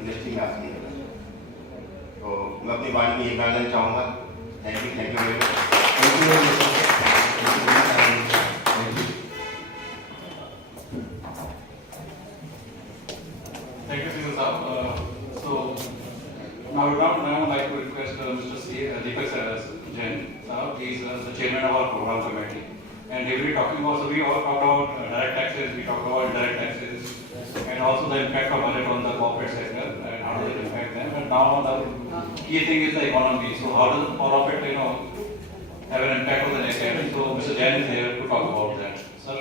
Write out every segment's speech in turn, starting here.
Industry में आती है। तो मैं अपनी वाणी में ये कहना चाहूँगा, thank you very much. Thank you, Sir Saab. So now I would now like to request Mr. C. Deepak Jain. He is the chairman of our program committee, and he will be talking about. So we all talked about direct taxes. We talked about indirect taxes, and also the impact of budget on the corporate sector and how does it impact them. And now the key thing is the economy. So how does all of it, have an impact on the nation? So Mr. Jain is here to talk about that. Sir.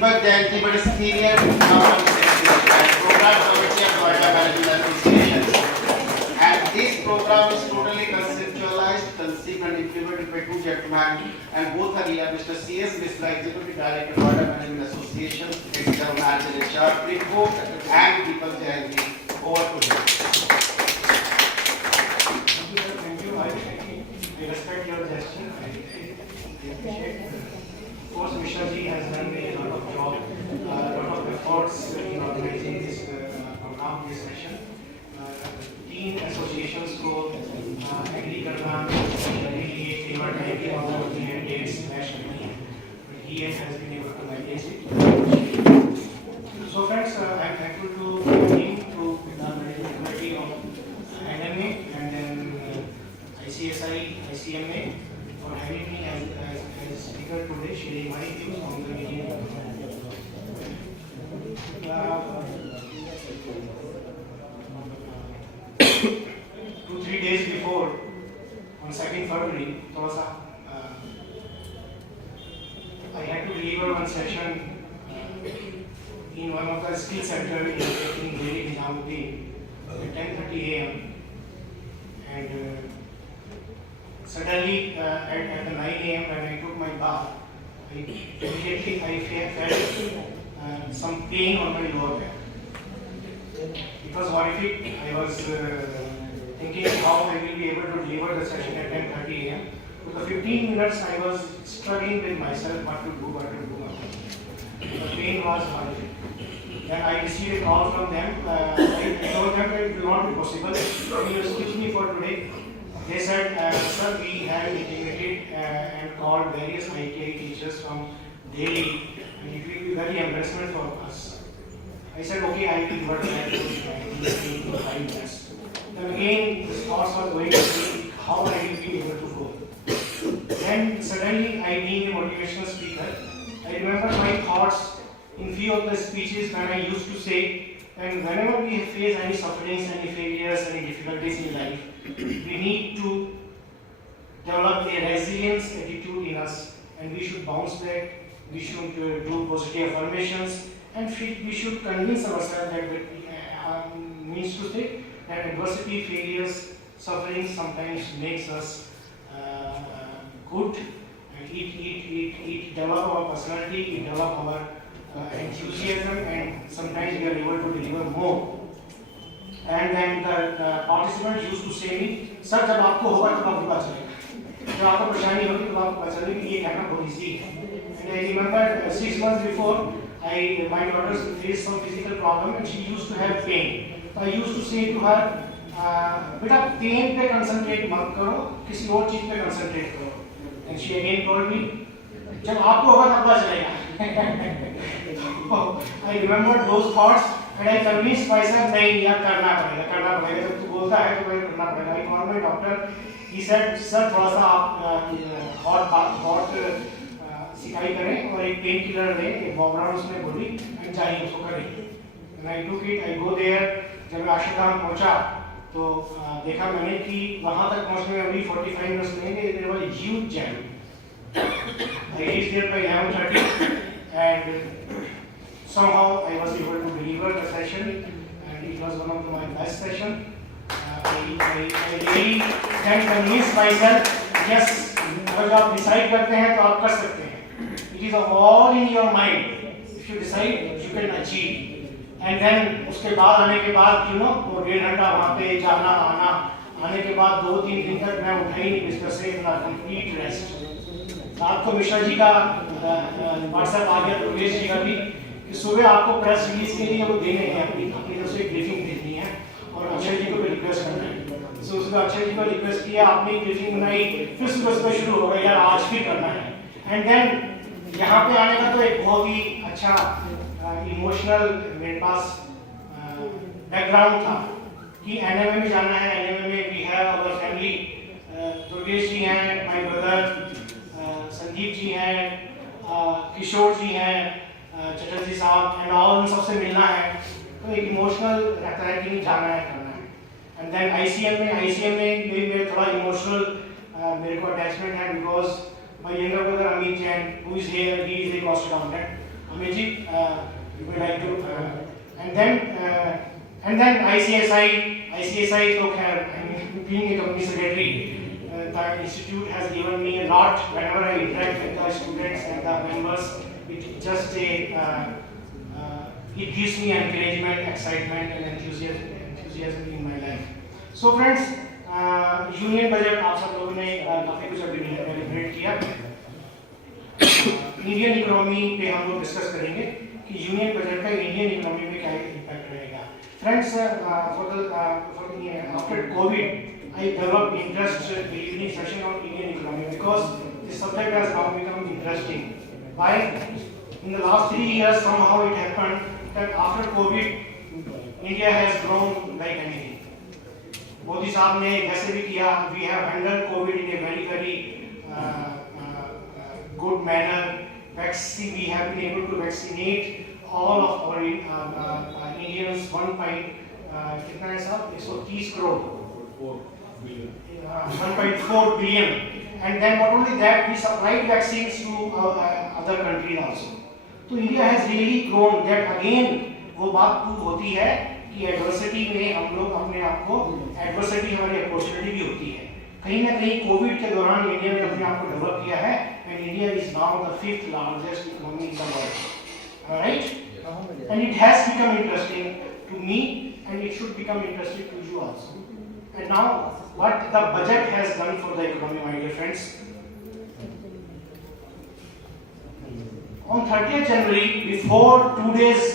Deepak Jain ji, but senior program committee of Noida Management Association. And this program is totally conceptualized, conceived and implemented by two gentlemen, and both are here, Mr. C.S. Misra, Executive Director, Noida Management Association, Executive Manager HR, Prithu, and Deepak Jain ji. Over to you. Thank you. I respect your gesture. I appreciate it. Of course, Mishra ji has done a lot of job, a lot of efforts in organizing this program, this session. तीन associations को agree करना मेरे लिए कई बार time की बात होती है, dates clash करती हैं, but he has been able to manage it. So friends, I am thankful to him, to the management committee of NMA and then ICSI, ICMA for having me as speaker today, sharing my views on the meeting. 2-3 days before, on 2nd February, थोड़ा सा deliver one session in one of the skill center in Delhi, Nizamuddin at 10:30 a.m. And suddenly at the 9 a.m. when I took my bath, immediately I felt some pain on my lower back. It was horrific. I was thinking how I will be able to deliver the session at 10:30 a.m. For the 15 minutes I was struggling with myself what to do. The pain was horrific. Then I received a call from them. I told them that it will not be possible. Can you excuse me for today? They said, sir, we have intimated and called various ITI teachers from Delhi, and it will be very embarrassment for us. I said, okay, I will work that in 5 minutes. Then again, the thoughts were going to me, how I will be able to go. Then suddenly, I being a motivational speaker, I remember my thoughts in few of the speeches when I used to say, and whenever we face any sufferings, any failures, any difficulties in life, we need to develop a resilience attitude in us, and we should bounce back, we should do positive affirmations, and we should convince ourselves that means to say that adversity, failures, suffering sometimes makes us good, and it develop our personality, it develop our enthusiasm, and sometimes we are able to deliver more. And then the participants used to say me, sir, जब आपको होगा तब आपको पता चलेगा, जब आपको परेशानी होगी तब आपको पता चलेगा कि ये कहना बहुत easy है. And I remember 6 months before, my daughter faced some physical problem and she used to have pain. So I used to say to her, बेटा पेन पे कंसंट्रेट मत करो, किसी और चीज पे कंसंट्रेट करो. And she again told me, जब आपको होगा तब पता चलेगा. I remember those thoughts and I convinced myself, नहीं यार करना पड़ेगा. जब तू बोलता है तो भाई करना पड़ेगा. I called my doctor. He said, sir थोड़ा सा आप हॉट सिकाई करें और एक पेन किलर लें, एक बॉबराउन उसमें बोली एंड जाइए उसको करें. And I took it. I go there. जब मैं आश्रम पहुंचा तो देखा मैंने कि वहां तक पहुंचने में अभी 45 मिनट्स लगेंगे. There was a huge jam. I reached there by 11:30 and somehow I was able to deliver the session and it was one of my best session. I really can convince myself, yes, अगर आप decide करते हैं तो आप कर सकते हैं. It is all in your mind. If you decide, you can achieve. And then उसके बाद आने के बाद वो 1.5 घंटा वहाँ पे जाना आना, आने के बाद 2-3 दिन तक मैं उठा ही नहीं बिस्तर से, कंप्लीट रेस्ट. रात को मिश्रा जी का व्हाट्सएप आ गया, प्रवेश जी का भी, कि सुबह आपको प्रेस रिलीज के लिए वो देने हैं, अपनी तरफ से ब्रीफिंग देनी है और अक्षय जी को भी रिक्वेस्ट करना है. सो उसमें अक्षय जी को रिक्वेस्ट किया, आपने ब्रीफिंग बनाई, फिर सुबह शुरू हो गया, यार आज फिर करना है. एंड देन यहाँ पे आने का तो एक बहुत ही अच्छा इमोशनल मेरे पास बैकग्राउंड था कि एनएमए में जाना है. एनएमए में we have our family, Durgesh ji हैं, माय ब्रदर संदीप जी हैं, किशोर जी हैं, चटर्जी साहब एंड ऑल, उन सबसे मिलना है. तो एक इमोशनल रहता है कि नहीं जाना है, करना है. एंड देन आईसीएम में मेरे थोड़ा इमोशनल मेरे को अटैचमेंट है because my younger brother Amit Jain who is here, he is a cost accountant. Amit ji you would like to and then ICSI तो खैर, being a company secretary, the institute has given me a lot. Whenever I interact with the students and the members, it just it gives me encouragement, excitement and enthusiasm in my life. So friends, union budget आप सब लोगों ने काफी कुछ अभी deliberate किया. Indian economy पे हम लोग डिस्कस करेंगे कि यूनियन बजट का इंडियन इकोनॉमी में क्या इम्पैक्ट रहेगा. Friends, after Covid I developed interest in the evening session on Indian economy because the subject has now become interesting. Why? In the last 3 years, somehow it happened that after COVID, India has grown like anything. Modi साहब ने कैसे भी किया, we have handled COVID in a very good manner. Vaccine, we have been able to vaccinate all of our Indians. 1.130 crore 1.4 billion. And then not only that, we supplied vaccines to other countries also. तो India has really grown. That again वो बात prove होती है कि adversity में हम लोग अपने आप को, एडवर्सिटी हमारी अपॉर्चुनिटी भी होती है. कहीं ना कहीं कोविड के दौरान इंडिया ने अपने आप को डेवलप किया है, and India is now the 5th largest economy in the world, right? And it has become interesting to me, and it should become interesting to you also. And now what the budget has done for the economy, my dear friends. On 30th January, before 2 days,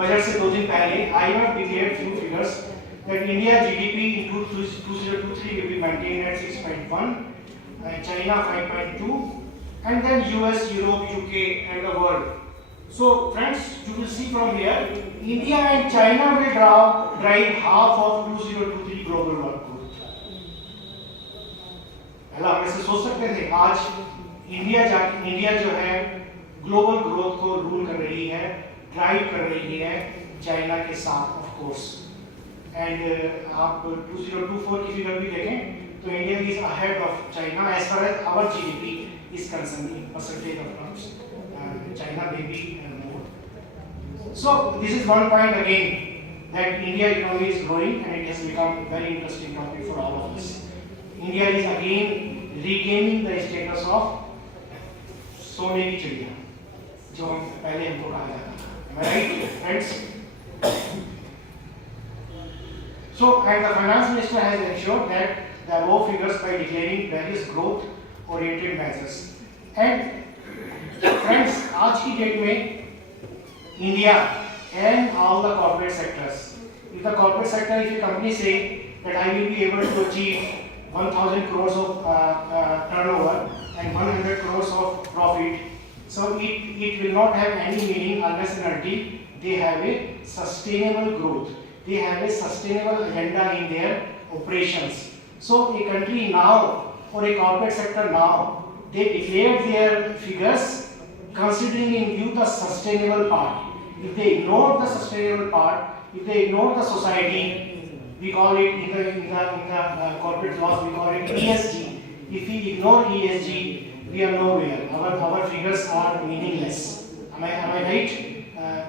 budget से 2 दिन पहले, IMF declared few figures that India GDP in 2023 will be maintained at 6.1, China 5.2, and then US, Europe, UK, and the world. So, friends, you will see from here, India and China will drive half of 2023 global world growth. पहला हम ऐसे सोच सकते थे, आज India जो है global growth को रूल कर रही है, ड्राइव कर रही है चाइना के साथ, ऑफ कोर्स. एंड आप 2024 की फिगर भी देखें तो India is ahead of China as far as our GDP is concern in percentage of terms. China may be more. So this is one point again, that India economy is growing and it has become very interesting topic for all of us. India is again regaining the status of सोने की चिड़िया, जो हम पहले हमको कहा जाता था. Am I right, friends? So, and the finance minister has ensured that the above figures by declaring various growth-oriented measures. And friends, आज की डेट में India and all the corporate sectors, if the corporate sector, if a company say that I will be able to achieve 1,000 crores of turnover and 100 crores of profit, so it will not have any meaning unless and until they have a sustainable growth, they have a sustainable agenda in their operations. So a country now, or a corporate sector now, they declare their figures considering in view the sustainable part. If they ignore the sustainable part, if they ignore the society, we call it in the corporate laws, we call it ESG. If we ignore ESG, we are nowhere. Our figures are meaningless. Am I right?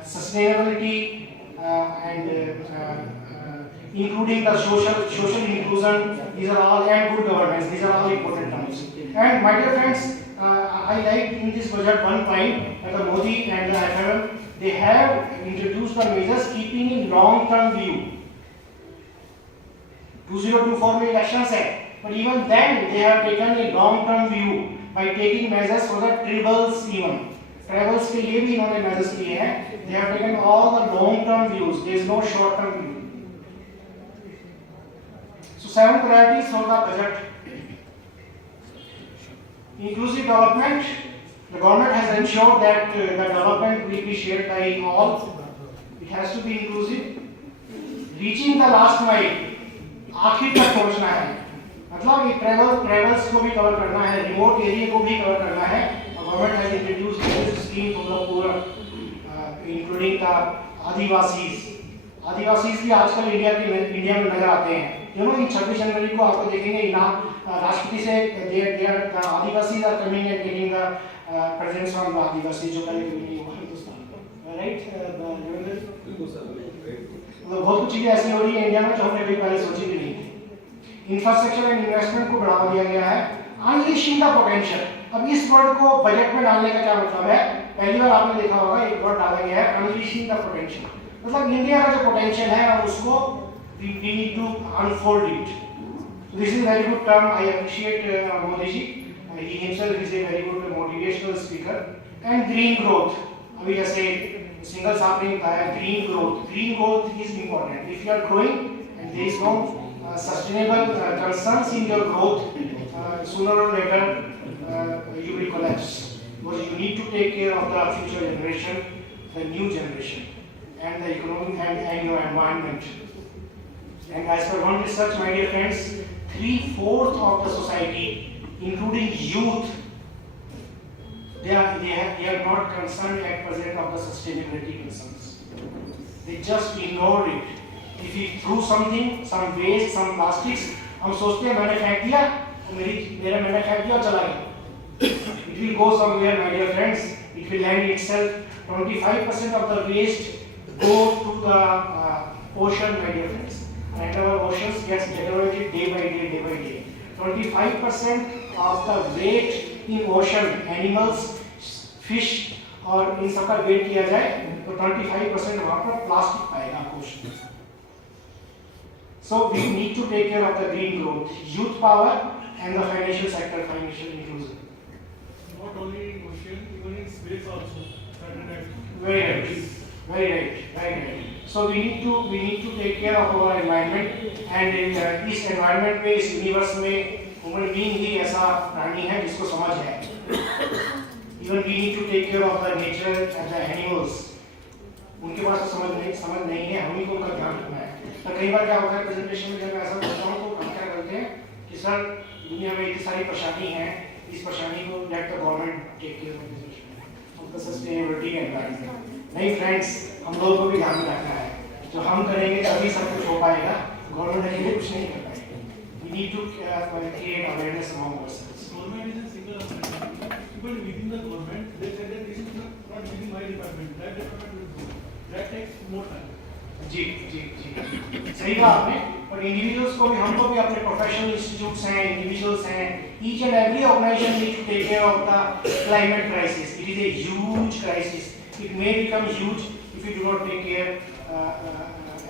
Sustainability and including the social inclusion, these are all, and good governance, these are all important terms. And my dear friends, I like in this budget one point that the Modi and the FMM, they have introduced the measures keeping in long-term view. 2024 में elections है, but even then they have taken a long-term view by taking measures for the tribals even. Tribals के लिए भी इन्होंने measures लिए हैं. They have taken all the long-term views. There is no short-term view. So 7 priorities for the budget. Inclusive development. The government has ensured that the development will be shared by all. It has to be inclusive. Reaching the last mile. आखिर तक पहुंचना है, मतलब ये travels को भी cover करना है, रिमोट एरिया को भी कवर करना है. Government has introduced this scheme for the poor, including the Adivasis भी आजकल इंडिया में नजर आते हैं. यू नो, इन 26 जनवरी को आपको देखेंगे यहाँ राष्ट्रपति से adivasis are coming and taking the presence from the adivasi, जो पहले कभी हुआ हिंदुस्तान, राइट? तो बहुत कुछ चीजें ऐसी हो रही है इंडिया में जो हमने कभी पहले सोची भी नहीं थी. इंफ्रास्ट्रक्चर एंड इन्वेस्टमेंट को बढ़ावा दिया गया है. Unleashing the potential. अब इस वर्ड को बजट में डालने का क्या मतलब है? पहली बार आपने देखा होगा एक वर्ड डाला गया है, अनलीशिंग द पोटेंशियल. मतलब इंडिया का जो पोटेंशियल है और उसको we need to unfold it. So this is a very good term. I appreciate Modi ji. He himself is a very good motivational speaker. And green growth. अभी जैसे single साहब ने बताया green growth is important. If you are growing and there is no sustainable concerns in your growth, sooner or later you will collapse, because you need to take care of the future generation, the new generation, and the economy and your environment. And as per one research, my dear friends, 3/4 of the society, including youth, they are not concerned at present of the sustainability concerns. They just ignore it. If we threw something, some waste, some plastics, हम सोचते हैं मैंने फेंक दिया, तो मैंने फेंक दिया और चला गया. It will go somewhere, my dear friends. It will land itself. 25% of the waste go to the ocean, my dear friends. And our oceans gets degraded day by day, day by day. 25% of the weight in ocean, animals, fish, और इन सबका wait किया जाए तो 25% वहाँ पर plastic पाएगा ocean. So we need to take care of the green growth, youth power, and the financial sector, financial inclusion. Not only in ocean, even in space also. Very right, very right, very right. So we need to take care of our environment, and इस environment में, इस universe में human being ही ऐसा प्राणी है जिसको समझ है. Even we need to take care of the nature and the animals. उनके पास तो समझ नहीं है, हम ही को उनका ध्यान रखना है. तो कई बार क्या होता है प्रेजेंटेशन में जब मैं ऐसा बोलता हूँ तो हम क्या करते हैं कि सर दुनिया में इतनी सारी परेशानी है, इस परेशानी को let the government take care of the sustainability and environment. नहीं फ्रेंड्स, हम लोगों को भी ध्यान में रखना है. जो हम करेंगे तभी सब कुछ हो पाएगा, गवर्नमेंट अकेले कुछ नहीं कर पाएगी. We need to create awareness among ourselves. Government is a single authority. People within the government, they said that this is not within my department. That department will do. That takes more time. जी जी जी सही कहा आपने. और individuals को भी, हमको भी अपने professional institutes हैं, इंडिविजुअल्स हैं. Each and every organization need to take care of the climate crisis. It is a huge crisis. It may become huge if we do not take care,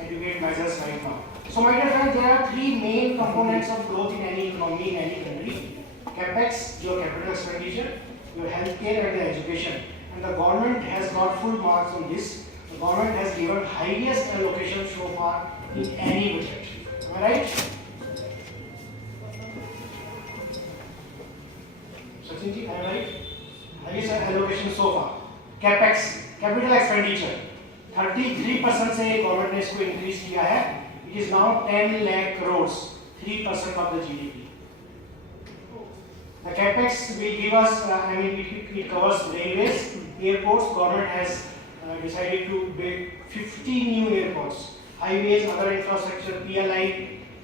adequate measures right now. So my dear friends, there are three main components of growth in any economy, in any country. Capex, your capital expenditure, your healthcare and the education. And the government has got full marks on this. The government has given highest allocation so far in any budget. Am I right? Sachin ji, am I right? Highest allocation so far. Capex, capital expenditure, 33% से government ने इसको increase किया है. It is now 10 lakh crores, 3% of the GDP. The capex will give us, it covers railways, airports. Government has decided to build 50 new airports, highways, other infrastructure, PLI,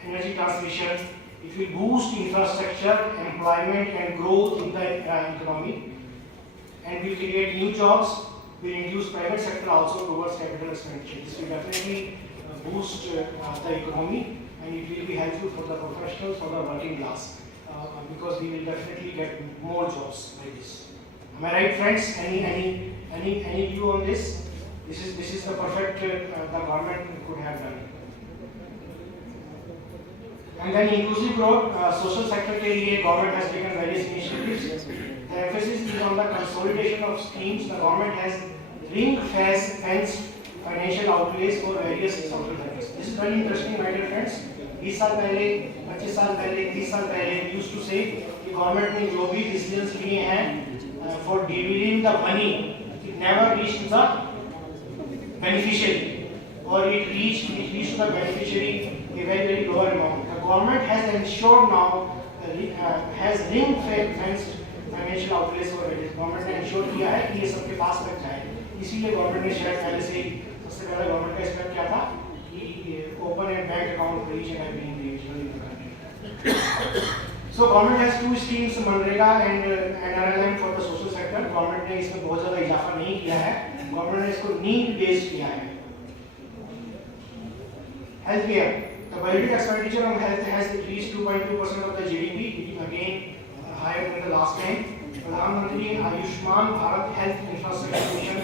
energy transmission. It will boost infrastructure, employment, and growth in the economy. And will create new jobs, will induce private sector also towards capital expenditure. This will definitely boost the economy, and it will be helpful for the professionals, for the working class, because we will definitely get more jobs like this. Am I right, friends? Any view on this? This is the perfect the government could have done. And then inclusive growth, social sector के लिए government has taken various initiatives. The emphasis is on the consolidation of schemes. The government has ring-fenced financial outlays for various social sectors. This is very interesting, my dear friends. 20 साल पहले, 25 साल पहले, 30 साल पहले we used to say कि government ने जो भी decisions लिए हैं for dividing the money, it never reached the beneficiary, or it reached the beneficiary a very lower amount. The government has ensured now, has ring-fenced financial outlays और government ने ensure किया है कि ये सबके पास तक जाए. इसीलिए गवर्नमेंट ने शायद पहले से ही, सबसे पहले गवर्नमेंट का स्टेप क्या था कि open and bank account for each and every individual in the country. So government has to schemes, MNREGA and NRLM for the social sector. Government ने इसमें बहुत ज्यादा इजाफा नहीं किया है, गवर्नमेंट ने इसको नीड बेस्ड किया है. Health care, the budget expenditure on health has reached 2.2% of the GDP. It is again higher than the last time. Pradhan Mantri Ayushman Bharat Health Infrastructure Mission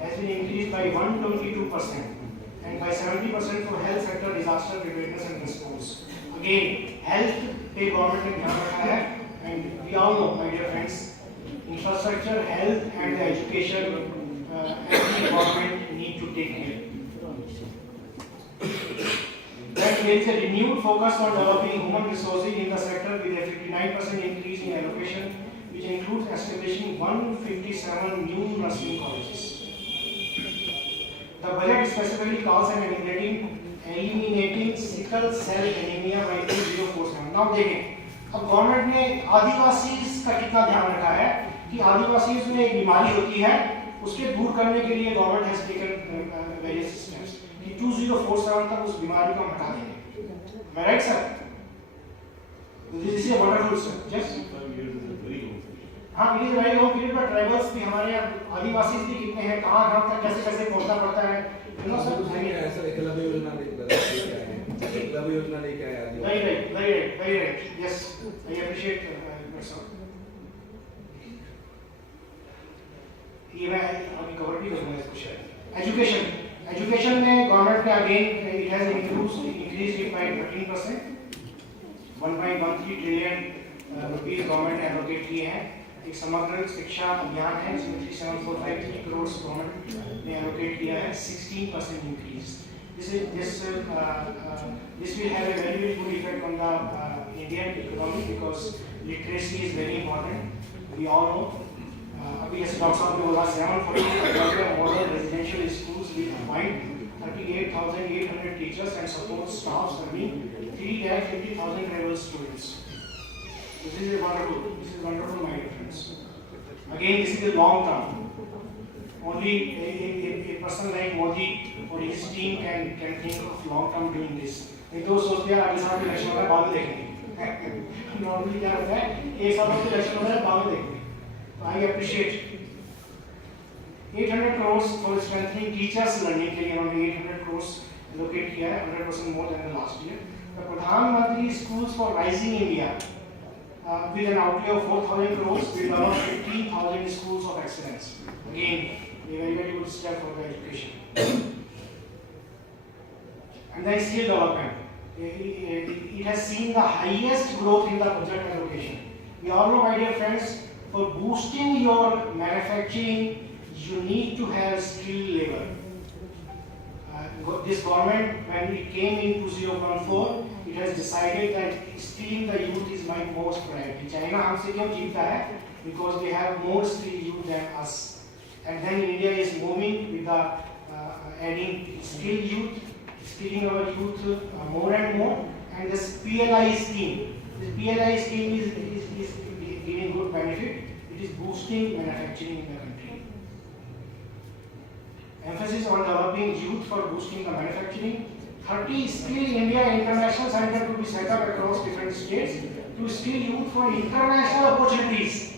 has been increased by 122% and by 70% for health sector disaster preparedness and response. Again, health पे government ने ध्यान रखा है, and we all know, my dear friends, infrastructure, health and the education, every government need to take care. That there is a renewed focus on developing human resources in the sector with a 59% increase in allocation, which includes establishing 157 new nursing colleges. The budget specifically calls on eliminating sickle cell anemia by 2047. Now देखें, अब government ने आदिवासी का कितना ध्यान रखा है कि आदिवासी में एक बीमारी होती है, उसके दूर करने के लिए government has taken various steps. कि 2047 तक उस बीमारी को हम हटा देंगे। मैं right sir? This is wonderful sir. Yes, हाँ, it is very long period, but tribals भी हमारे आदिवासी भी कितने हैं, कहाँ तक कैसे कैसे पहुंचना पड़ता है, यू नो सर। ऐसा एकलव्य योजना लेके आए हैं, एकलव्य योजना लेके आए हैं। Very right. Yes, I appreciate sir. ये मैं अभी कवर भी करूँगा इसको शायद। एजुकेशन में गवर्नमेंट ने again it has increased it by 13%। 1.13 trillion rupees government ने एलोकेट किए हैं। एक समग्र शिक्षा अभियान है जिसमें 3743 करोड़ गवर्नमेंट ने एलोकेट किया है, 16% increase. This will have a very good effect on the Indian economy because literacy is very important. We all know. अभी जैसे डॉक्टर साहब ने बोला 740 model residential schools will appoint 38,800 teachers and support staff serving 350,000 tribal students. This is wonderful, my dear friends. Again, this is a long term. Only a person like Modi or his team can think of long term doing this. नहीं तो सोचते हैं अगले साल election होगा बाद में देखेंगे। नॉर्मली क्या होता है, एक साल में इलेक्शन होगा बाद में देखेंगे। तो I appreciate 800 crores for strengthening teachers learning के लिए उन्होंने 800 crores allocate किया है, 100% more than the last year. The Pradhan Mantri Schools for Rising India with an outlay of 4,000 crores will develop 15,000 schools of excellence. Again, a very good step for the education. And then skill development. It has seen the highest growth in the budget allocation. We all know, my dear friends, for boosting your manufacturing, you need to have skilled labor. This government, when it came in 2014, it has decided that skilling the youth is my most priority. China हमसे क्यों जीतता है? Because they have more skilled youth than us. And then India is moving with the adding skilled youth, skilling our youth more and more. And this PLI scheme, is giving good benefit. It is boosting manufacturing in the country. Emphasis on developing youth for boosting the manufacturing. 30 Skill India International Center to be set up across different states to skill youth for international opportunities.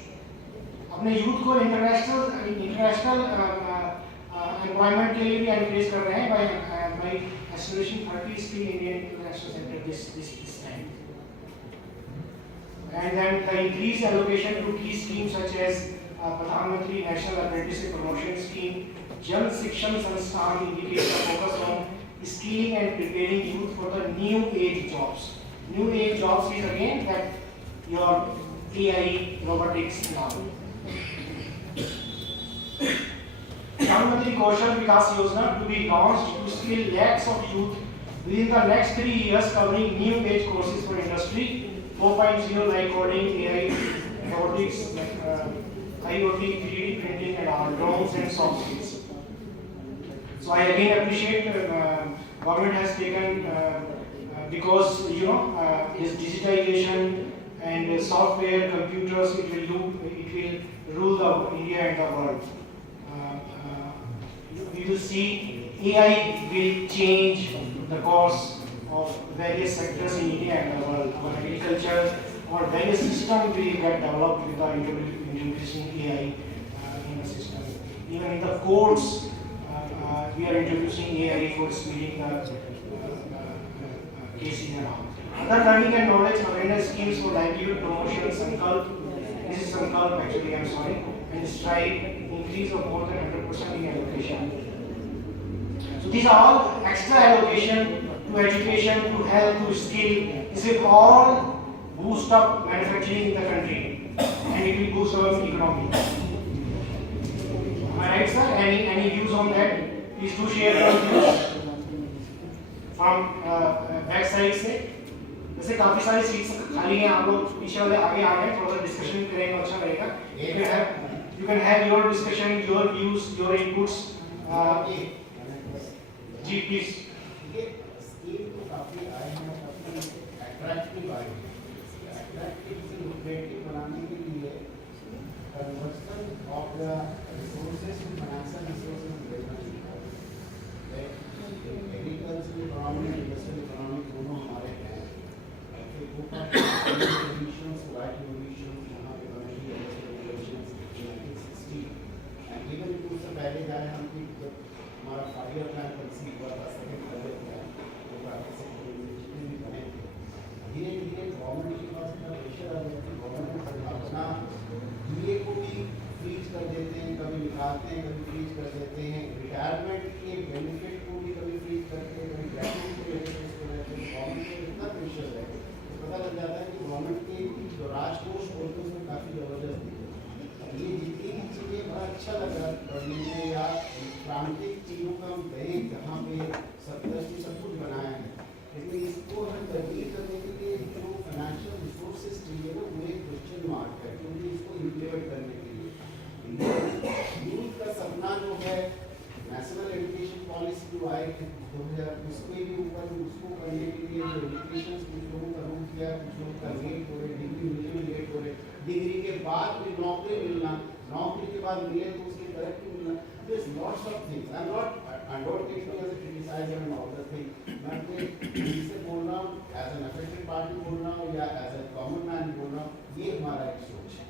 अपने youth को international employment के लिए भी encourage कर रहे हैं by establishing 30 Skill India International Center this time. And then the increased allocation to key schemes such as Pradhan Mantri National Apprenticeship Promotion Scheme, Jan Shikshan Sansthan indicates the focus on skilling and preparing youth for the new age jobs. New age jobs is again that your AI, robotics and all. प्रधानमंत्री कौशल विकास योजना to be launched to skill lakhs of youth within the next 3 years, covering new age courses for industry 4.0 like coding, AI, robotics, IoT, 3D printing and all, drones and soft skills. So I again appreciate government has taken because this digitization and software, computers, it will rule the India and the world. We will see AI will change the course of various sectors in India and the world. Our agriculture or various systems will get developed with the introducing AI in the system. Even in the courts, we are introducing AI for speeding the cases and all. Other learning and knowledge awareness schemes for livelihood promotion, Sankalp. This is Sankalp actually, I'm sorry. And Strive, increase of more than 100% in allocation. So these are all extra allocation to education, to health, to skill. This will all boost up manufacturing in the country and it will boost our economy. Am I right, sir? Any views on that? Please do share your views from back side से. वैसे काफी सारी seats खाली हैं, आप लोग पीछे वाले आगे आ गए, थोड़ा सा डिस्कशन करेंगे, अच्छा रहेगा. You can have your discussion, your views, your inputs. जी प्लीज. स्कीम तो काफी आए हैं, काफी अट्रैक्टिव आए हैं. अट्रैक्टिव से लुक्रेटिव बनाने के लिए conversion of the resources to financial resources भेजना चाहिए. बढ़ाते हैं, कभी फ्रीज कर देते हैं, रिटायरमेंट के बेनिफिट को भी कभी फ्रीज करते हैं, कभी ग्रेजुएट को लेकर इसको रहते हैं। गवर्नमेंट को इतना प्रेशर है तो पता लग जाता है कि गवर्नमेंट की जो राजकोष बोलते हैं उसमें काफ़ी ज़बरदस्त है। ये जितनी भी चीज़ें बड़ा अच्छा लगा पढ़ने में, या क्रांतिक चीज़ों का हम गए जहाँ पे 70 सब कुछ बनाया है, लेकिन इसको हम तब्दील करने के लिए जो फाइनेंशियल रिसोर्सेज चाहिए ना, वो एक क्वेश्चन मार्क है, क्योंकि इसको इम्प्लीमेंट करने के लिए यूथ का सपना जो है नेशनल एजुकेशन पॉलिसी जो आई 2000 उसके भी ऊपर उसको करने के लिए जो एजुकेशन कुछ लोगों का रूल किया, कुछ लोगों का लेट हो रहे, डिग्री मिलने में लेट हो रहे, डिग्री के बाद भी नौकरी मिलना, नौकरी के बाद मिले तो उसकी तरक्की मिलना, there's lots of things. I'm not taking as a criticizer and all the things. मैं अपने से बोल रहा हूँ, as an affected party बोल रहा हूँ, या as a common man बोल रहा हूँ, ये हमारा एक सोच है।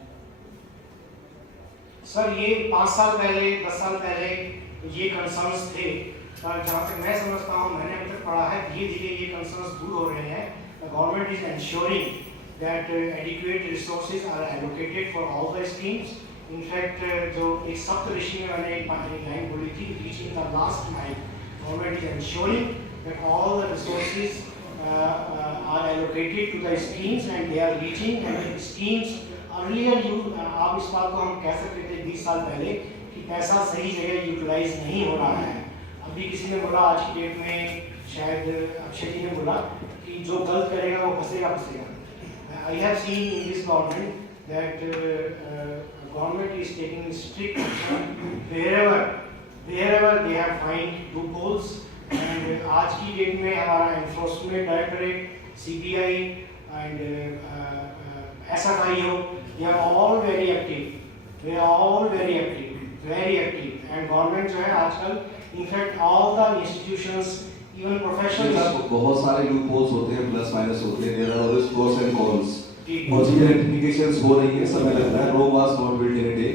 सर ये 5 साल पहले 10 साल पहले ये कंसर्न्स थे, पर जहाँ तक मैं समझता हूँ, मैंने अब तक पढ़ा है, धीरे धीरे ये कंसर्न्स दूर हो रहे हैं। The government is ensuring that adequate resources are allocated for all the schemes. In fact, जो एक सप्तऋषि में मैंने एक लाइन बोली थी, reaching the last mile, government is ensuring that all the resources are allocated to the schemes and they are reaching, and the schemes earlier आप इस बात को हम कह सकते थे 20 साल पहले कि पैसा सही जगह यूटिलाइज नहीं हो रहा है। अभी किसी ने बोला आज की डेट में, शायद अक्षय जी ने बोला कि जो गलत करेगा वो फंसेगा फंसेगा। I have seen in this government that government is taking strict action wherever they have find loopholes, and आज की डेट में हमारा enforcement directorate, CBI and SFIO, they are all very active, very active, and government जो है आजकल, in fact all the institutions, even professionals, बहुत सारे loop holes होते हैं, प्लस माइनस होते हैं, there are always pros and cons, जी। और चीजें रेक्टिफिकेशंस हो रही है, समय लगता है। Rome was not built in a day.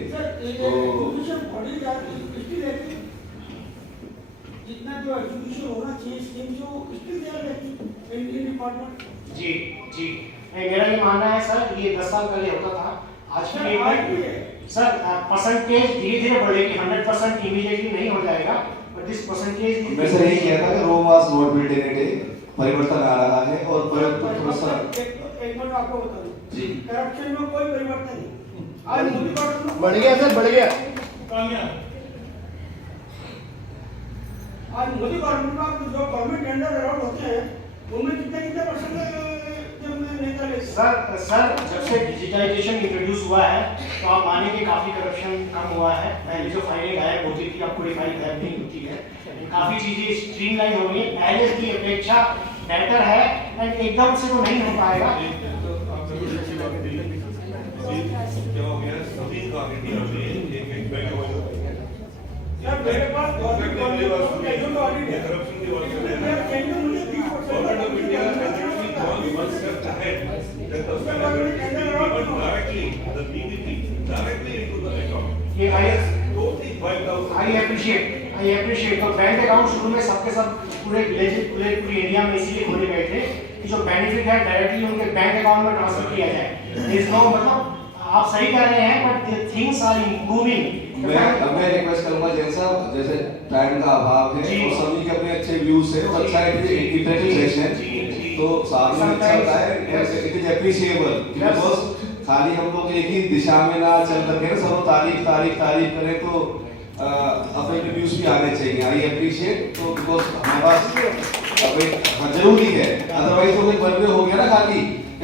जितना जो एजुकेशन होना चाहिए स्कीम जो स्किल दे रहती है इन डिपार्टमेंट। जी जी, मेरा ये मानना है सर, ये 10 साल पहले होता था, आज की डेट में सर परसेंटेज धीरे धीरे बढ़ेगी, 100% इमीडिएटली नहीं हो जाएगा, बट दिस परसेंटेज मैं सर यही कहता कि Rome was not built in a day, परिवर्तन आ रहा है, और परिवर्तन थोड़ा सा एक मिनट आपको बता दूं जी, करप्शन में कोई परिवर्तन नहीं। आज मोदी गवर्नमेंट बढ़ गया सर, बढ़ गया। कामयाब, आज मोदी गवर्नमेंट का जो गवर्नमेंट टेंडर अलाउड होते हैं उनमें कितने परसेंट निकले? सर जब से डिजिटलाइजेशन इंट्रोड्यूस हुआ है तो आप मानेंगे काफी करप्शन कम हुआ है। पहले जो फाइलें गायब होती थी, अब कोई फाइल गायब नहीं होती है, काफी चीजें स्ट्रीमलाइन हो गई, पहले की अपेक्षा बेटर है, एंड एकदम से तो नहीं हो पाएगा। यार मेरे पास गवर्नमेंट का जो ऑडिट है, करप्शन की बात कर रहे हैं, government of India one step ahead. That was directly into the account. ये Totally wiped out. I appreciate. तो बैंक अकाउंट शुरू में सबके सब पूरे पूरे इंडिया में इसीलिए खोले गए थे कि जो बेनिफिट है डायरेक्टली उनके बैंक अकाउंट में ट्रांसफर किया जाए। इज नो, मतलब आप सही कह रहे हैं, बट थिंग्स आर इम्प्रूविंग। मैं रिक्वेस्ट करूंगा जैन साहब, जैसे टाइम का अभाव है और सभी के अपने अच्छे व्यूज है, तो अच्छा इंटरेक्टिव सेशन है, तो साथ में अच्छा होता है, इट इज एप्रिशिएबल, बिकॉज खाली हम लोग एक ही दिशा में ना चल करके ना सब तारीफ करें, तो अपने व्यूज भी आने चाहिए। आई एप्रिशिएट, तो बिकॉज हमारे पास जरूरी है, अदरवाइज तो कोई बर्डे हो गया ना खाली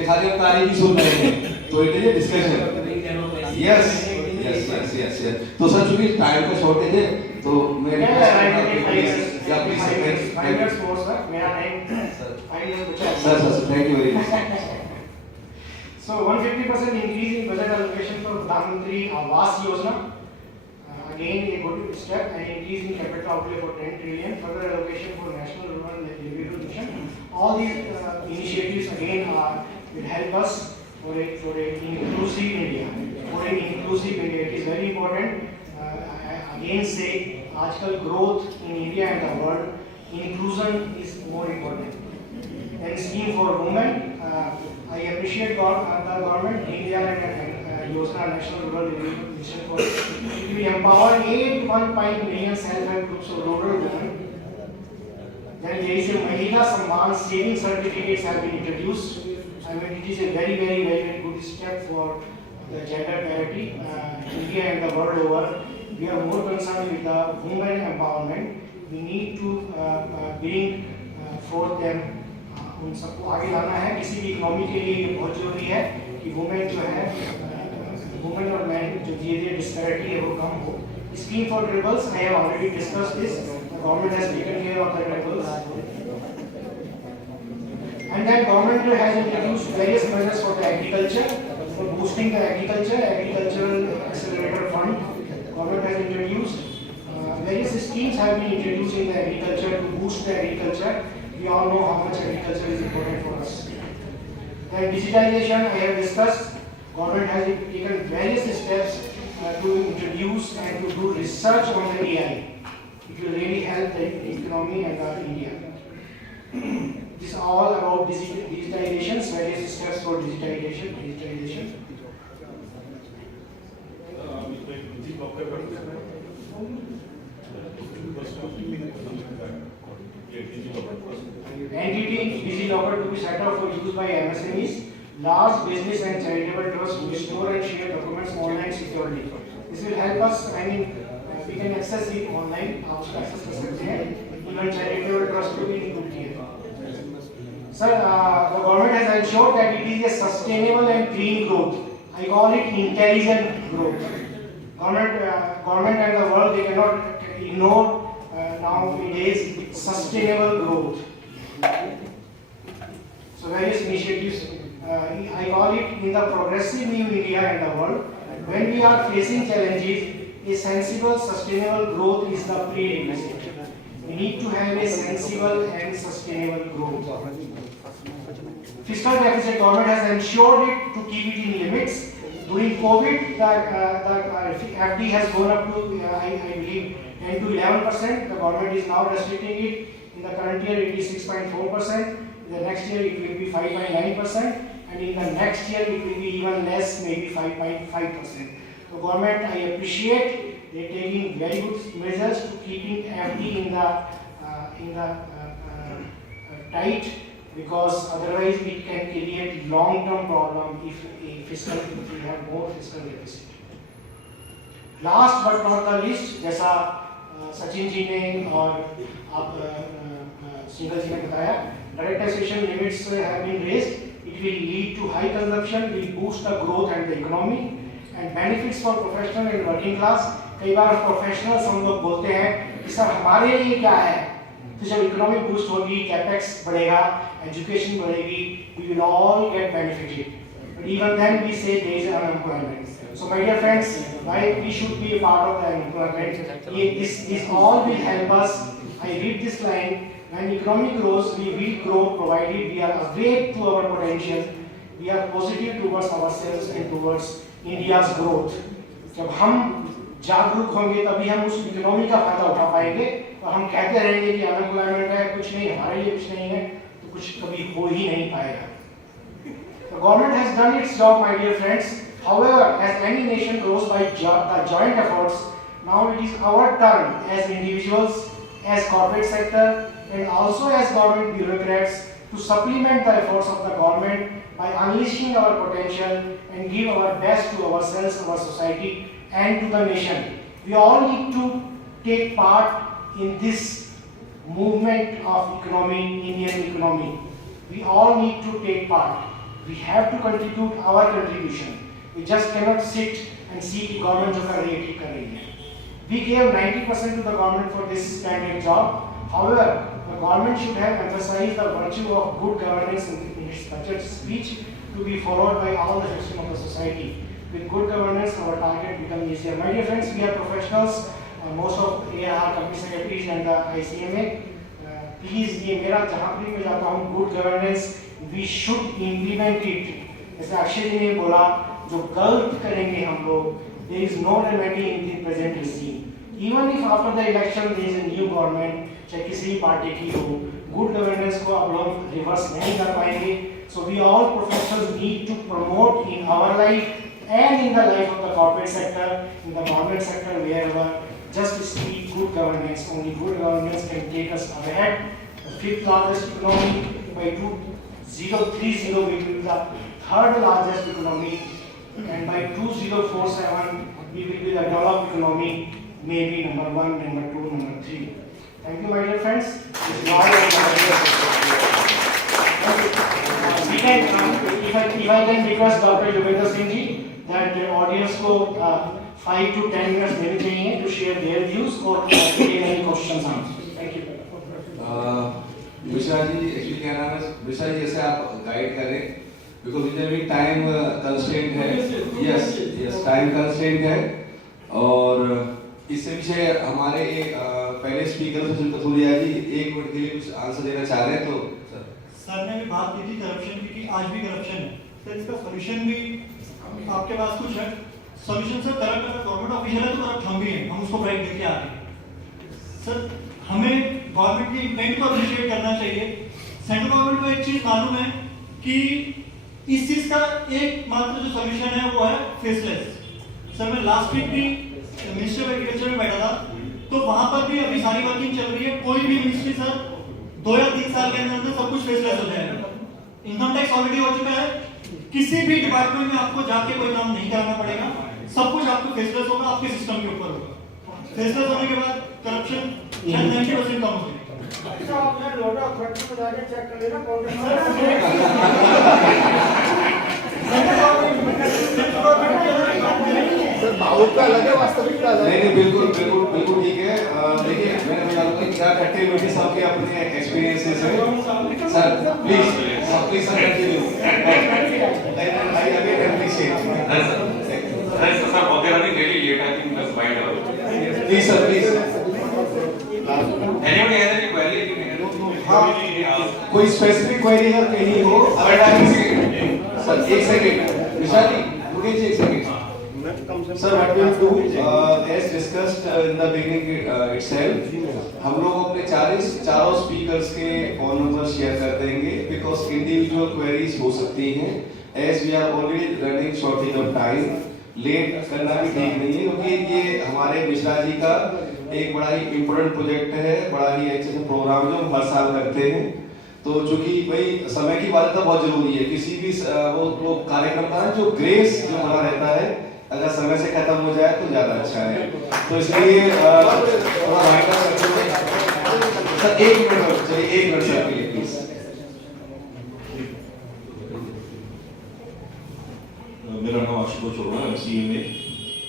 हम तारीफ ही सुन रहे हैं, तो it is A discussion. Yes, तो सर चूंकि टाइम का शॉर्टेज है, तो मैं sir thank you very much. So 150% increase in budget allocation for Pradhan Mantri Awas Yojana, again a good step, and increase in capital outlay for 10 trillion, further allocation for National Rural Livelihood Mission. All these initiatives again will help us for an inclusive India. It is very important. Again say, आजकल growth in India and the world, inclusion is more important. And scheme for women, I appreciate the government, India and योजना national rural development mission for it will empower 8.5 million self-help groups of rural women. Then there is a Mahila Samman saving certificates have been introduced. I mean, it is a very good step for the gender parity. India and the world over, we are more concerned with the women empowerment. We need to bring forth them. उन सबको आगे लाना है. किसी भी economy के लिए ये बहुत जरूरी है कि वुमेन जो है, वुमेन और मैन जो धीरे-धीरे डिस्पैरिटी है वो कम हो. Scheme for tribals, I have already discussed this. The government has taken care of the tribals. And then government has introduced various measures for the agriculture, for boosting the agriculture, agricultural accelerator fund. Government has introduced various schemes have been introduced in the agriculture to boost the agriculture. We all know how much agriculture is important for us. Then digitalization, I have discussed. Government has taken various steps to introduce and to do research on the AI. It will really help the economy and India. This is all about digitalization, various steps for digitalization. NDT DigiLocker to be set up for use by MSMEs, large business and charitable trusts to store and share documents online securely. This will help us. I mean, we can access it online. आप उसका access कर सकते हैं. Even charitable trust को भी include किया. Sir, the government has ensured that it is a sustainable and clean growth. I call it intelligent growth. Government and the world, they cannot ignore nowadays sustainable growth. So various initiatives, I call it in the progressive new India and the world. When we are facing challenges, a sensible, sustainable growth is the prerequisite. We need to have a sensible and sustainable growth. Fiscal deficit, government has ensured it to keep it in limits. During COVID, the FD has gone up to, I believe, 10 to 11%. The government is now restricting it. In the current year, it is 6.4%. In the next year, it will be 5.9%. And in the next year, it will be even less, maybe 5.5%. So government, I appreciate they taking very good measures to keeping FD in the tight, because otherwise it can create long-term problem if we have more fiscal deficit. Last but not the least, जैसा सचिन जी ने और आप single जी ने बताया, direct taxation limits have been raised. It will lead to high consumption, will boost the growth and the economy, and benefits for professional and working class. कई बार professionals हम लोग बोलते हैं कि सर हमारे लिए क्या है? तो जब इकोनॉमी बूस्ट होगी, कैपेक्स बढ़ेगा, एजुकेशन बढ़ेगी, we will all get benefited. But even then we say there is unemployment. So my dear friends, why we should be a part of the unemployment? This all will help us. I read this line. When economy grows, we will grow provided we are awake to our potential. We are positive towards ourselves and towards India's growth. जब हम जागरूक होंगे तभी हम उस economy का फायदा उठा पाएंगे. और हम कहते रहेंगे कि अनएम्प्लॉयमेंट है, कुछ नहीं, हमारे लिए कुछ नहीं है, तो कुछ कभी हो ही नहीं पाएगा. The government has done its job, my dear friends. However, as any nation grows by the joint efforts, now it is our turn as individuals, as corporate sector, and also as government bureaucrats to supplement the efforts of the government by unleashing our potential and give our best to ourselves, our society, and to the nation. We all need to take part in this movement of economy, Indian economy. We all need to take part. We have to contribute our contribution. We just cannot sit and see the government जो कर रही है ठीक कर रही है. We gave 90% to the government for this splendid job. However, the government should have emphasized the virtue of good governance in its budget speech to be followed by all the section of the society. With good governance, our target becomes easier. My dear friends, we are professionals. Most of AR company secretaries and the ICMA. Please, ये मेरा जहाँ भी मैं जाता हूँ, good governance, we should implement it. जैसे अक्षय जी ने बोला, जो गलत करेंगे हम लोग, there is no remedy in the present regime. Even if after the election there is a new government, चाहे किसी भी पार्टी की हो, good governance को आप लोग reverse नहीं कर पाएंगे. So we all professionals need to promote in our life and in the life of the corporate sector, in the government sector, wherever just speak good governance, only good governance can take us ahead. The fifth largest economy by 2030 we will be the third largest economy, and by 2047 we will be the developed economy, maybe number 1, number 2, number 3. Thank you, my dear friends. This is all I have. We can, if I can request Dr. Yugandhar Singh ji that the audience को 5 to 10 minutes देने चाहिए to share their views or take any questions answers. Thank you. Mishra ji actually क्या नाम है मिश्रा जी, जैसे आप guide करें because इधर भी टाइम कंस्ट्रेंट है, यस टाइम कंस्ट्रेंट है, और इससे पीछे हमारे पहले स्पीकर सुशील कथुरिया जी 1 मिनट के लिए कुछ आंसर देना चाह रहे हैं, तो सर ने भी बात की थी करप्शन की कि आज भी करप्शन है, सर इसका सॉल्यूशन भी आपके पास कुछ है? सॉल्यूशन सर करप्ट अगर गवर्नमेंट ऑफिशियल है तो करप्ट हम भी हैं, हम उसको ब्राइट देके आ रहे हैं। सर हमें गवर्नमेंट की बैंक को अप्रिशिएट करना चाहिए। सेंट्रल गवर्नमेंट को एक चीज मालूम है कि इस चीज का एकमात्र जो सॉल्यूशन है वो है फेसलेस। सर मैं लास्ट वीक भी मिनिस्ट्री ऑफ एग्रीकल्चर में बैठा था, तो वहां पर भी अभी सारी वर्किंग चल रही है। कोई भी मिनिस्ट्री सर 2 या 3 साल के अंदर सब कुछ फेसलेस हो जाएगा। इनकम टैक्स ऑलरेडी हो चुका है, किसी भी डिपार्टमेंट में आपको जाके कोई काम नहीं कराना पड़ेगा, सब कुछ आपको फेसलेस होगा, आपके सिस्टम के ऊपर होगा। फेसलेस होने के बाद करप्शन 90% कम हो जाएगा। अच्छा आपने लोड अथॉरिटी में जाके चेक कर लेना कौन सर भावुक का अलग है, वास्तविकता अलग है। नहीं बिल्कुल बिल्कुल बिल्कुल ठीक है। देखिए मैंने बताऊंगा कि क्या खट्टे मीठे सबके अपने एक्सपीरियंसेस हैं। Sir please sir continue. I again appreciate Sir, they are running really late. I think that's wide out. Please sir please. Anybody has any query? कोई स्पेसिफिक क्वेरी अगर कहीं हो, अगर सर 1 सेकंड विशाल जी रुकिए जी 1 second. Sir, what we will do, as discussed in the beginning itself, हम लोग अपने चारों स्पीकर्स के फोन नंबर शेयर कर देंगे बिकॉज इंडिविजुअल क्वेरीज हो सकती हैं। As we are already running shortage of time, late करना भी ठीक नहीं है क्योंकि ये हमारे मिश्रा जी का एक बड़ा ही इम्पोर्टेंट प्रोजेक्ट है, बड़ा ही अच्छे से प्रोग्राम जो हम हर साल करते हैं। तो चूंकि भाई समय की बाध्यता बहुत जरूरी है, किसी भी वो कार्यक्रम का जो ग्रेस जो बना रहता है अगर समय से खत्म हो जाए तो ज्यादा अच्छा है। तो इसलिए थोड़ा वाइंड अप करते हुए सर 1 मिनट चलिए 1 मिनट सर के लिए प्लीज। मेरा नाम आशुतोष चोपड़ा है एमसीए में।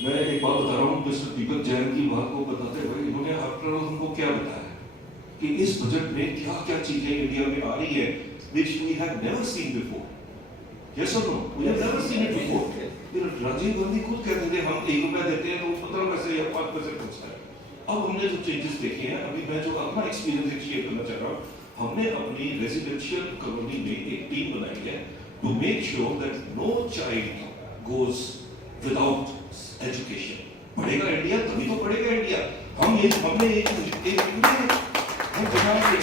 मैं एक बात बता रहा हूँ मिस्टर दीपक जैन की बात को बताते हुए इन्होंने आफ्टर हमको क्या बताया कि इस बजट में क्या क्या चीजें इंडिया में आ रही है which we have never seen before. Yes or no? We have never seen it before. Rajiv Gandhi खुद कहते थे हम 1 रुपया देते हैं तो 15 पैसे या 5 पैसे पहुंचता है। अब हमने जो चेंजेस देखे हैं, अभी मैं जो अपना एक्सपीरियंस शेयर करना चाह रहा हूँ, हमने अपनी रेजिडेंशियल कॉलोनी में एक टीम बनाई है to make sure that no child goes without education. पढ़ेगा इंडिया तभी तो पढ़ेगा इंडिया। हमने एक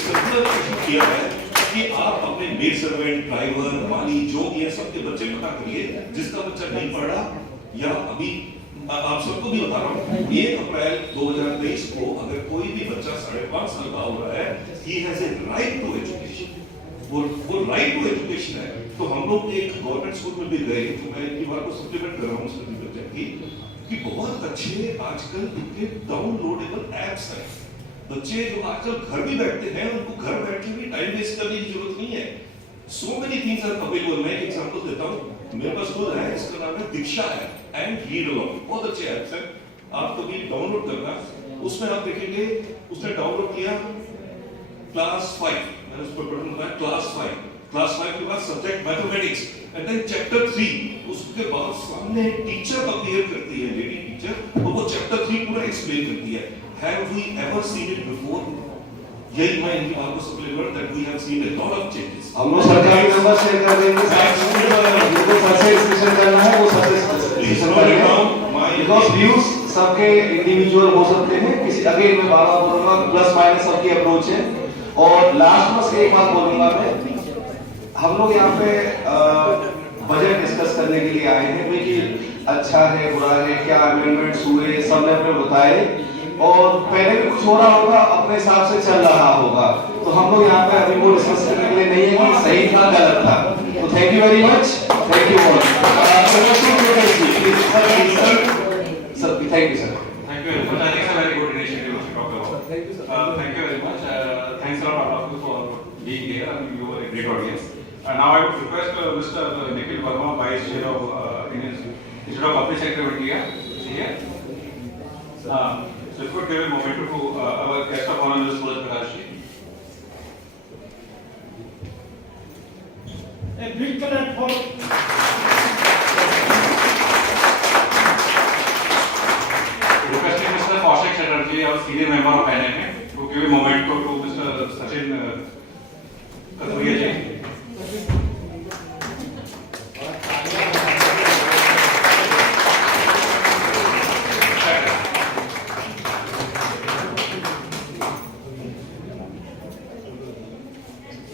सर्कुलर इशू किया है कि आप अपने मेड सर्वेंट, ड्राइवर, माली जो भी है सबके बच्चे पता करिए, जिसका बच्चा नहीं पढ़ रहा या अभी आप सबको भी बता रहा हूँ 1 अप्रैल 2023 को अगर कोई भी बच्चा 5.5 साल का हो रहा है, he has a right to education. वो राइट टू एजुकेशन है। तो हम लोग एक गवर्नमेंट स्कूल में भी गए, तो मैं इनकी बात को सप्लीमेंट कर रहा हूँ उसमें कि बहुत अच्छे आजकल इतने डाउनलोडेबल एप्स हैं। बच्चे जो आजकल घर भी बैठते हैं, उनको घर बैठ के भी टाइम वेस्ट करने की जरूरत नहीं है। So many things are available. मैं एक एग्जांपल देता हूँ, मेरे पास खुद है, इसका नाम है दीक्षा ऐप एंड रीड अलॉन्ग। बहुत अच्छे एप्स हैं, आप कभी डाउनलोड करना। उसमें आप देखेंगे उसने डाउनलोड किया क्लास 5, मैंने उस पर बटन दबाया क्लास 5 के बाद subject mathematics and then chapter 3। उसके बाद सामने टीचर अपीयर करती है, लेडी टीचर, और वो चैप्टर 3 पूरा एक्सप्लेन करती है। Have we ever seen it before? यही मैं इनकी बात को supplement that we have seen a lot of changes. हम लोग सरकारी नंबर शेयर कर देंगे, जिनको सबसे डिस्कशन करना है वो सबसे डिस्कशन करेंगे बिकॉज़ व्यूज सबके इंडिविजुअल हो सकते हैं। किसी अगेन मैं बार-बार बोलूंगा प्लस माइनस सबकी अप्रोच है। और लास्ट में से एक बात बोलूंगा मैं, हम लोग यहाँ पे बजट डिस्कस करने के लिए आए हैं क्योंकि अच्छा है बुरा है, क्या अमेंडमेंट्स हुए, सबने अपने बताए और पहले भी कुछ हो रहा होगा, अपने हिसाब से चल रहा होगा। तो हम लोग यहाँ पे अभी वो डिस्कस करने के लिए नहीं है कि सही था गलत था। तो thank you very much, thank you all. Sir thank you sir. Thank you very much. I think it's a very good initiative to talk about. Thank you, sir. Thank you very much. Thanks a lot, all of you, for being here. I mean, you were a great audience. Now I would request Mr. Nikhil Verma, Vice Chair of Institute of Public Sector of India, is he here? So if you could give a moment to our guest of honor, Mr. Suraj Prakash ji. A big clap for Requesting Mr. Kaushik Chatterjee, our senior member of NMA, to give a moment to Mr. Sachin Kathuria ji.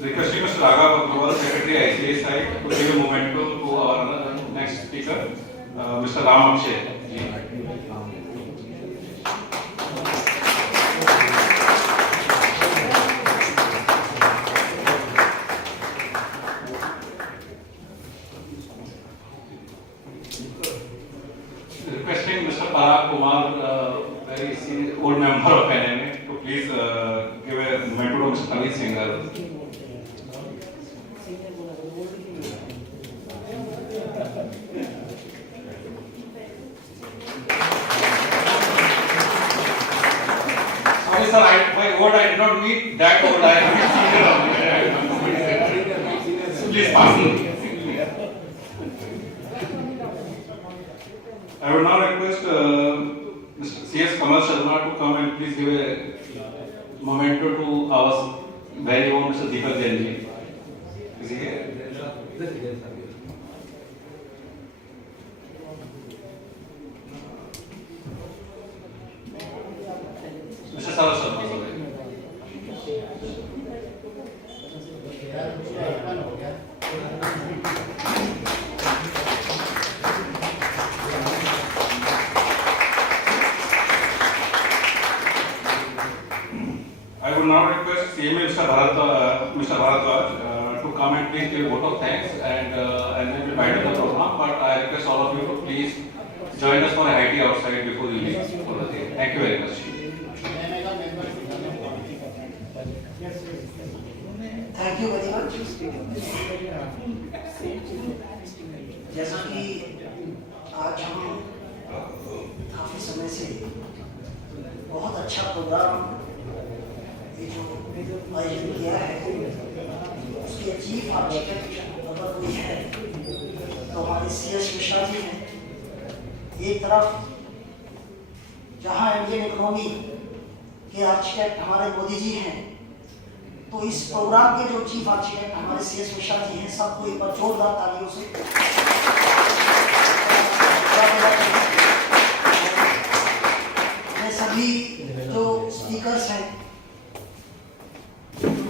Requesting Mr. Raghav Agrawal, Secretary ICSI, to give a moment to our next speaker, Mr. Ram Akshay ji. Requesting Mr. Parag Kumar, very senior old member of NMA, to please give a moment to Mr. Khalid Singh. Sorry sir, by old I did not mean that old, I mean senior. Please pass. I would now request Mr. C.S. Kamal Sharma to come and please give a memento to our very own Mr. Deepak Jain ji. Is he here? Mr. Saraj Sharma, sorry. I would now request CMA Mr. Bharadwaj to come and please give a vote of thanks and then we'll wind up the program. But I request all of you to please join us for a high tea outside before you leave for the day. Thank you very much. Thank you very much. जैसा कि आज हम काफी समय से बहुत अच्छा programme ये जो आयोजन किया है उसके चीफ आर्किटेक्ट अगर कोई है तो हमारे CS मिश्रा जी हैं। एक तरफ जहां इंडियन इकोनॉमी के आर्किटेक्ट हमारे मोदी जी हैं, तो इस प्रोग्राम के जो चीफ आर्किटेक्ट हमारे CS मिश्रा जी हैं, सबको एक बार जोरदार तालियों से मैं सभी जो स्पीकर्स हैं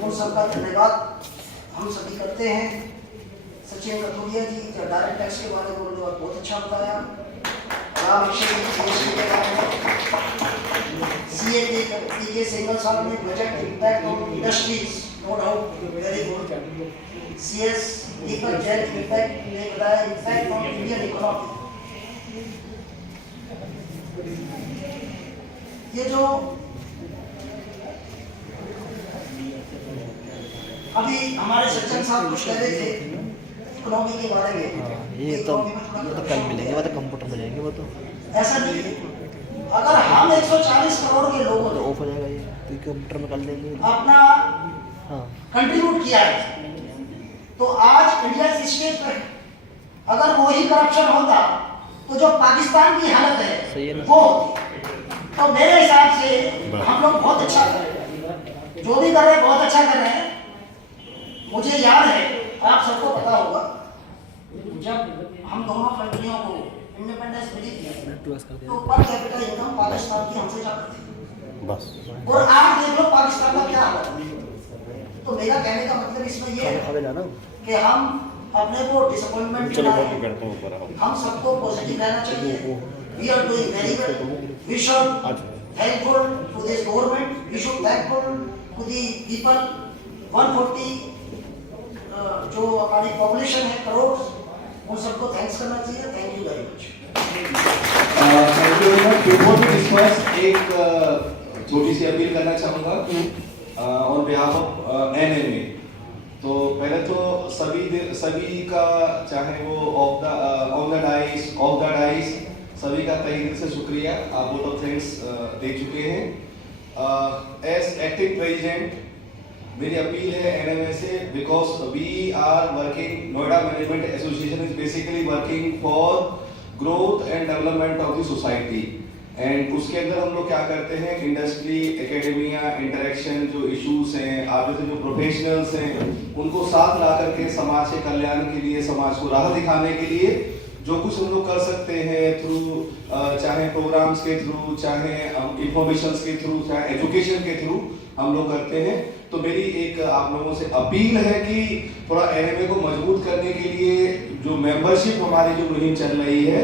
उन सबका धन्यवाद हम सभी करते हैं। सचिन कथुरिया जी जो डायरेक्ट टैक्स के बारे में उन्होंने बहुत अच्छा बताया। राम अक्षय जी GST के बारे में, CA के सिंगल साल में budget impact on industries, no doubt very good. CS Deepak Jain impact ने बताया इम्पैक्ट ऑन इंडियन इकोनॉमी। ये जो अभी हमारे सचिन साहब कुछ कह रहे थे इकोनॉमी के बारे में, ये तो कल मिलेंगे, वो तो कंप्यूटर मिलेंगे, वो तो ऐसा नहीं है। अगर हम 140 करोड़ के लोगों ने ऑफ हो जाएगा ये, तो कंप्यूटर में कर देंगे अपना हाँ कंट्रीब्यूट किया है, तो आज इंडिया इस स्टेज पर है। अगर वही करप्शन होता तो जो पाकिस्तान की हालत है वो होती। तो मेरे हिसाब से हम लोग बहुत अच्छा कर रहे हैं, जो भी कर रहे हैं बहुत अच्छा कर रहे हैं। मुझे याद है, आप सबको पता होगा, जब हम दोनों कंट्रियों को इंडिपेंडेंस मिली थी तो पर कैपिटल इनकम पाकिस्तान की हमसे ज्यादा थी बस, और आज देख लो पाकिस्तान का क्या हालत है। तो मेरा कहने का मतलब इसमें यह है कि हम अपने को डिसअपॉइंटमेंट मिला है, हम सबको पॉजिटिव रहना चाहिए। We are doing very well, we should thankful to this government, we should thankful to the people. 140 जो हमारी पॉपुलेशन है करोड़, उन सबको थैंक्स करना चाहिए। Thank you very much. Thank you very much. Before we discuss एक छोटी सी अपील करना चाहूँगा ऑन बिहाफ ऑफ एनएमए। तो पहले तो सभी का, चाहे वो on the dice, of the dice, सभी का तहे दिल से शुक्रिया। आप वोट ऑफ थैंक्स दे चुके हैं। एज एक्टिव प्रेसिडेंट मेरी अपील है एनएमए से, because we are working, Noida management association is basically working for growth and development of the society. And उसके अंदर हम लोग क्या करते हैं, इंडस्ट्री, एकेडमिया, इंटरेक्शन, जो इश्यूज हैं, आप जैसे जो प्रोफेशनल्स हैं, उनको साथ ला करके समाज के कल्याण के लिए, समाज को राह दिखाने के लिए जो कुछ हम लोग कर सकते हैं थ्रू, चाहे प्रोग्राम्स के थ्रू, चाहे इंफॉर्मेशन के थ्रू, चाहे एजुकेशन के थ्रू हम लोग करते हैं। तो मेरी एक आप लोगों से अपील है कि थोड़ा एनएमए को मजबूत करने के लिए जो मेंबरशिप हमारी जो मुहिम चल रही है,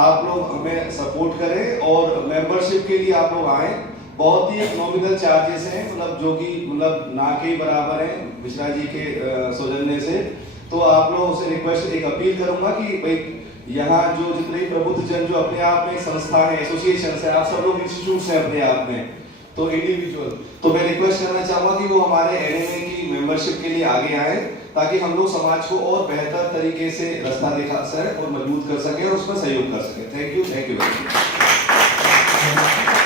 आप लोग हमें सपोर्ट करें और मेंबरशिप के लिए आप लोग आए। बहुत ही नॉमिनल चार्जेस हैं, मतलब जो कि मतलब ना के बराबर हैं मिश्रा जी के सौजन्य से। तो आप लोगों से रिक्वेस्ट, एक अपील करूंगा कि भाई यहाँ जो जितने प्रबुद्ध जन जो अपने आप में संस्था है, एसोसिएशन है, आप सब लोग इंस्टीट्यूट्स हैं अपने आप में, तो इंडिविजुअल, तो मैं रिक्वेस्ट करना चाहूंगा कि वो हमारे एनएमए की मेंबरशिप के लिए आगे आए, ताकि हम लोग समाज को और बेहतर तरीके से रास्ता दिखा सकें और मजबूत कर सकें और उसमें सहयोग कर सकें। Thank you very much.